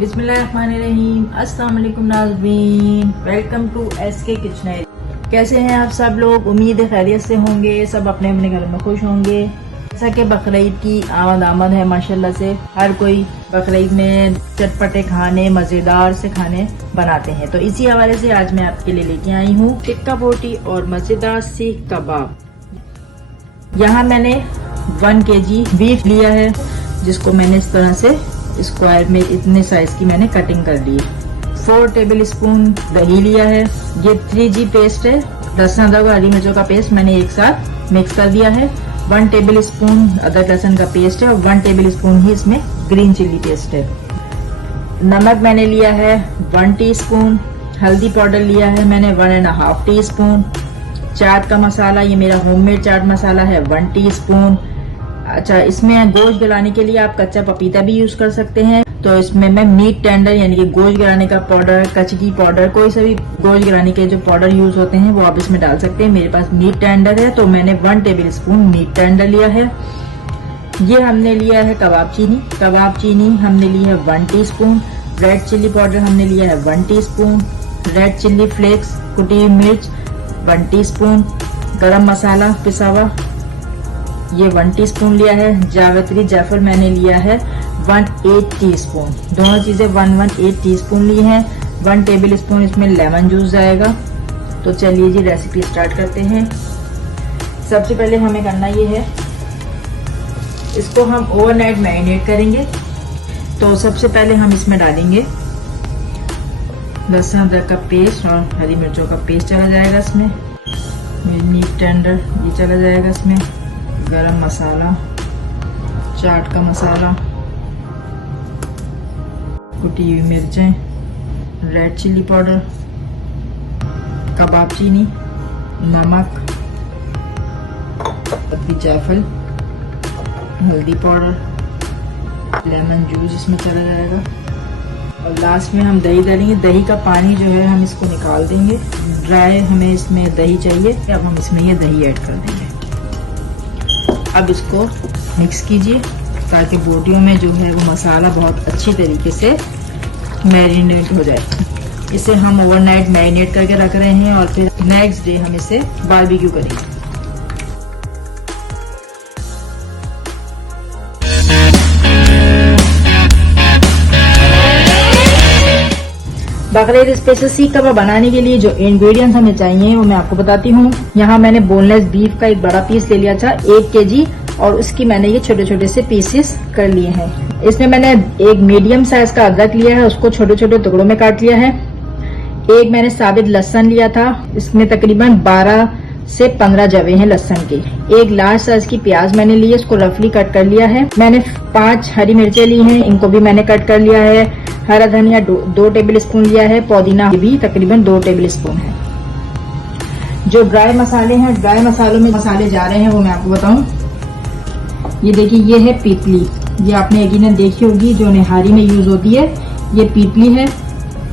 बिस्मिल्लाहिर्रहमानिर्रहीम। अस्सलाम वालेकुम नाज़रीन, वेलकम टू SK किचन। कैसे हैं आप सब लोग? उम्मीद है खैरियत से होंगे, सब अपने अपने घर में खुश होंगे। जैसा कि बकरीद की आमद है माशाल्लाह से, हर कोई बकरीद में चटपटे खाने, मज़ेदार से खाने बनाते हैं। तो इसी हवाले से आज मैं आपके लिए लेके आई हूँ टिक्का बोटी और मज़ेदार सीख कबाब। यहाँ मैंने 1 kg बीफ लिया है, जिसको मैंने इस तरह से स्क्वायर में इतने साइज की मैंने कटिंग कर ली। 4 टेबल स्पून दही लिया है। ये 3G पेस्ट है, लहसुन अदरक और हरी मिर्चों का पेस्ट मैंने एक साथ मिक्स कर दिया है। 1 टेबल स्पून अदरक लहसुन का पेस्ट है और 1 टेबल स्पून ही इसमें ग्रीन चिल्ली पेस्ट है। नमक मैंने लिया है 1 टीस्पून। हल्दी पाउडर लिया है मैंने 1.5 टीस्पून। चाट का मसाला, ये मेरा होममेड चाट मसाला है, 1 टीस्पून। अच्छा, इसमें गोश्त गलाने के लिए आप कच्चा पपीता भी यूज कर सकते हैं। तो इसमें मैं मीट टेंडर यानी कि गोश्त गलाने का पाउडर, कचकी पाउडर, कोई सा भी गोश्त गलाने के जो पाउडर यूज होते हैं वो आप इसमें डाल सकते हैं। मेरे पास मीट टेंडर है तो मैंने 1 टेबल स्पून मीट टेंडर लिया है। ये हमने लिया है कबाब चीनी। कबाब चीनी हमने ली है 1 टीस्पून। रेड चिल्ली पाउडर हमने लिया है 1 टीस्पून। रेड चिल्ली फ्लेक्स कुटी हुई मिर्च 1 टीस्पून। गरम मसाला पिसा हुआ ये 1 टीस्पून लिया है। जावित्री जायफल मैंने लिया है 1/8 टीस्पून। दोनों चीजें 1/8 टीस्पून ली हैं। 1 टेबल स्पून इसमें लेमन जूस जाएगा। तो चलिए जी रेसिपी स्टार्ट करते हैं। सबसे पहले हमें करना ये है, इसको हम ओवरनाइट मैरिनेट करेंगे। तो सबसे पहले हम इसमें डालेंगे लहसुन अदरक का पेस्ट और हरी मिर्चों का पेस्ट चला जाएगा इसमें। मीट टेंडर ये चला जाएगा इसमें। गरम मसाला, चाट का मसाला, कुटी हुई मिर्चें, रेड चिल्ली पाउडर, कबाब चीनी, नमक, अदरक जायफल, हल्दी पाउडर, लेमन जूस इसमें चला जाएगा। और लास्ट में हम दही डालेंगे। दही का पानी जो है हम इसको निकाल देंगे। ड्राई हमें इसमें दही चाहिए। अब हम इसमें ये दही ऐड कर देंगे। अब इसको मिक्स कीजिए ताकि बोटियों में जो है वो मसाला बहुत अच्छी तरीके से मैरिनेट हो जाए। इसे हम ओवरनाइट मैरिनेट करके रख रहे हैं और फिर नेक्स्ट डे हम इसे बारबेक्यू करेंगे। बकरीद स्पेशल सीख कबाब बनाने के लिए जो इंग्रेडिएंट्स हमें चाहिए वो मैं आपको बताती हूँ। यहाँ मैंने बोनलेस बीफ का एक बड़ा पीस ले लिया था 1 kg, और उसकी मैंने ये छोटे छोटे से पीसेस कर लिए हैं। इसमें मैंने एक मीडियम साइज का अदरक लिया है, उसको छोटे छोटे टुकड़ों में काट लिया है। एक मैंने साबित लहसुन लिया था, इसमें तकरीबन 12 से 15 जवे हैं लहसुन के। एक लार्ज साइज की प्याज मैंने ली है, उसको रफली कट कर लिया है। मैंने 5 हरी मिर्चें ली हैं, इनको भी मैंने कट कर लिया है। हरा धनिया 2 टेबल स्पून लिया है। पुदीना भी तकरीबन 2 टेबल स्पून है। जो ड्राई मसाले हैं, ड्राई मसालों में मसाले जा रहे हैं वो मैं आपको बताऊं। ये देखिए, ये है पीपली, ये आपने यकीनन देखी होगी, जो निहारी में यूज होती है। ये पीपली है,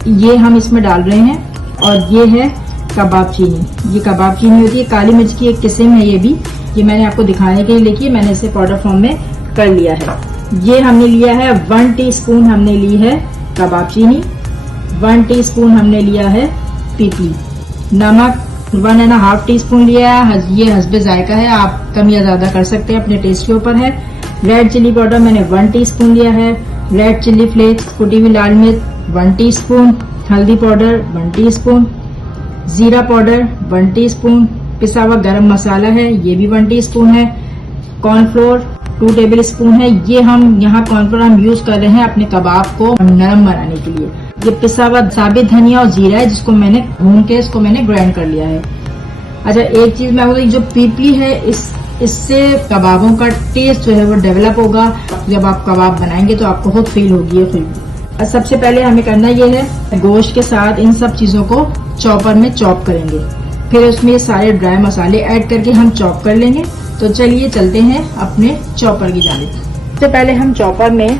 ये हम इसमें डाल रहे हैं। और ये है कबाब चीनी। ये कबाब चीनी होती है, काली मिर्च की एक किस्म है ये भी। ये मैंने आपको दिखाने के लिए लिखी है, मैंने इसे पाउडर फॉर्म में कर लिया है। ये हमने लिया है 1 टीस्पून हमने ली है कबाब चीनी। 1 टीस्पून हमने लिया है पीपली। नमक 1.5 टीस्पून लिया है, ये हस्बे जायका है, आप कम या ज्यादा कर सकते हैं, अपने टेस्ट के ऊपर है। रेड चिल्ली पाउडर मैंने 1 टीस्पून लिया है। रेड चिल्ली फ्लेक्स कुटी हुई लाल मिर्च 1 टीस्पून। हल्दी पाउडर 1 टीस्पून। जीरा पाउडर 1 टीस्पून। पिसा हुआ गरम मसाला है, ये भी 1 टीस्पून है। कॉर्नफ्लोर 2 टेबल स्पून है। ये हम यहाँ कॉर्नफ्लोर हम यूज कर रहे हैं अपने कबाब को नरम बनाने के लिए। ये पिसा हुआ साबित धनिया और जीरा है, जिसको मैंने भून के इसको मैंने ग्राइंड कर लिया है। अच्छा, एक चीज मैं बताऊँ, जो पीपली है इससे कबाबों का टेस्ट जो है वो डेवलप होगा। जब आप कबाब बनाएंगे तो आपको खुद फील होगी ये खुशबू। सबसे पहले हमें करना ये है, गोश्त के साथ इन सब चीजों को चॉपर में चॉप करेंगे। फिर उसमें ये सारे ड्राई मसाले ऐड करके हम चॉप कर लेंगे। तो चलिए चलते हैं अपने चॉपर की जानिब। सबसे पहले हम चॉपर में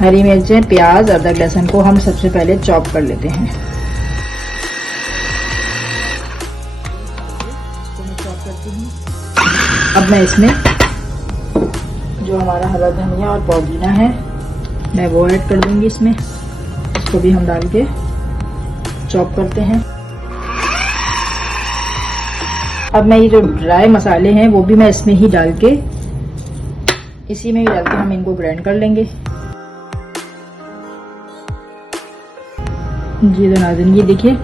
हरी मिर्चें, प्याज, अदरक लहसुन को हम सबसे पहले चॉप कर लेते हैं। अब मैं इसमें जो हमारा हरा धनिया और पुदीना है मैं वो ऐड कर दूंगी इसमें। इसको भी हम डाल के चॉप करते हैं। अब मैं ये जो ड्राई मसाले हैं वो भी मैं इसमें ही डाल के, इसी में ही डाल के हम इनको ग्राइंड कर लेंगे। जी तो नाज़रीन, ये देखिए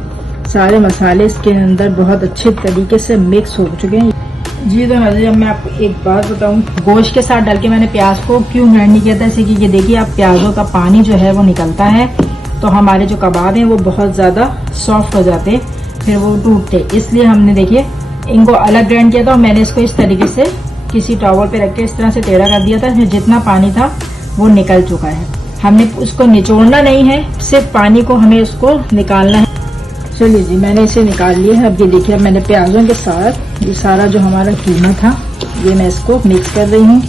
सारे मसाले इसके अंदर बहुत अच्छे तरीके से मिक्स हो चुके हैं। जी तो नाज़रीन, अब मैं आपको एक बात बताऊं, गोश्त के साथ डाल के मैंने प्याज को क्यों ग्राइंड नहीं किया था, इसे कि ये देखिए आप प्याजों का पानी जो है वो निकलता है तो हमारे जो कबाब हैं वो बहुत ज़्यादा सॉफ्ट हो जाते, फिर वो टूटते, इसलिए हमने देखिए इनको अलग ग्राइंड किया था। और मैंने इसको इस तरीके से किसी टॉवल पे रख के इस तरह से टेढ़ा कर दिया था, इसमें जितना पानी था वो निकल चुका है। हमने उसको निचोड़ना नहीं है, सिर्फ पानी को हमें उसको निकालना है। चलिए जी, मैंने इसे निकाल लिया है। अब ये देखिए, अब मैंने प्याजों के साथ ये सारा जो हमारा कीमा था ये मैं इसको मिक्स कर रही हूँ।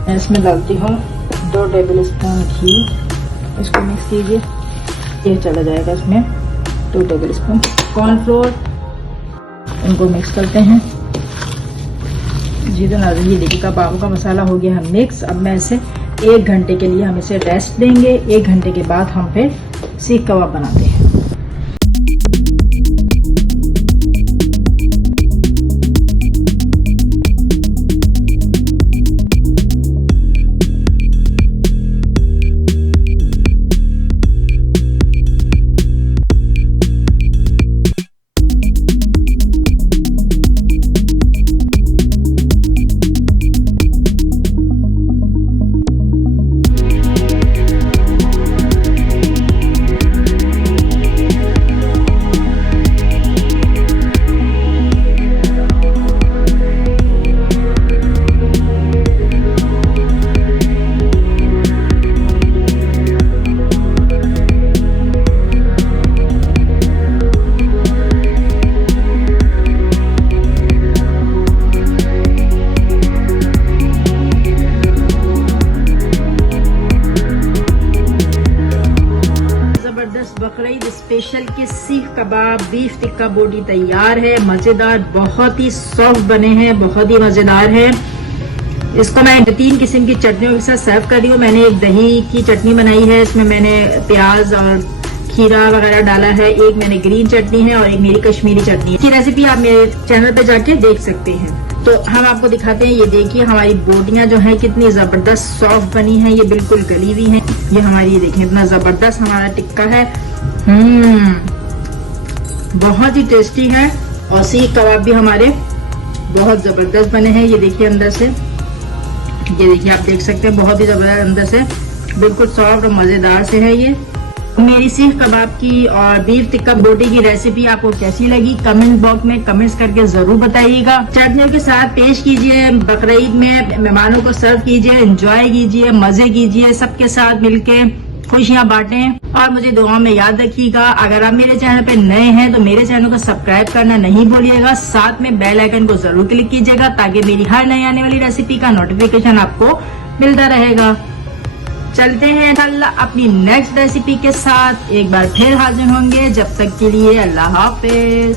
मैं इसमें डालती हूँ 2 टेबल स्पून घी, इसको मिक्स कीजिए, ये चला जाएगा इसमें 2 टेबल स्पून कॉर्नफ्लोर, इनको मिक्स करते हैं। जी तो नाज़रीन, ये देखिए कबाबों का मसाला हो गया है मिक्स। अब मैं इसे 1 घंटे के लिए हम इसे रेस्ट देंगे। 1 घंटे के बाद हम फिर सीख कबाब बनाते हैं। बकरीद स्पेशल की सीख कबाब बीफ टिक्का बोटी तैयार है। मजेदार, बहुत ही सॉफ्ट बने हैं, बहुत ही मजेदार है। इसको मैं 3 किस्म की चटनियों के साथ सर्व कर रही हूँ। मैंने एक दही की चटनी बनाई है, इसमें मैंने प्याज और खीरा वगैरह डाला है। एक मैंने ग्रीन चटनी है और एक मेरी कश्मीरी चटनी है। इसकी रेसिपी आप मेरे चैनल पे जाके देख सकते हैं। तो हम आपको दिखाते हैं, ये देखिए हमारी बोटियां जो है कितनी जबरदस्त सॉफ्ट बनी है, ये बिल्कुल गली हुई है। ये हमारी, ये देखिए इतना जबरदस्त हमारा टिक्का है। बहुत ही टेस्टी है। और सीख कबाब भी हमारे बहुत जबरदस्त बने हैं। ये देखिए अंदर से, ये देखिए आप देख सकते हैं, बहुत ही जबरदस्त अंदर से, बिल्कुल सॉफ्ट और मजेदार से है ये। मेरी सीख कबाब की और बीफ टिक्का बोटी की रेसिपी आपको कैसी लगी, कमेंट बॉक्स में कमेंट्स करके जरूर बताइएगा। चटनियों के साथ पेश कीजिए, बकरीद में मेहमानों को सर्व कीजिए, एंजॉय कीजिए, मजे कीजिए, सबके साथ मिलके खुशियां बांटें। और मुझे दुआ में याद रखिएगा, अगर आप मेरे चैनल पे नए हैं तो मेरे चैनल को सब्सक्राइब करना नहीं भूलिएगा। साथ में बेल आइकन को जरूर क्लिक कीजिएगा ताकि मेरी हर नई आने वाली रेसिपी का नोटिफिकेशन आपको मिलता रहेगा। चलते हैं इंशाल्लाह अपनी नेक्स्ट रेसिपी के साथ एक बार फिर हाजिर होंगे। जब तक के लिए अल्लाह हाफिज।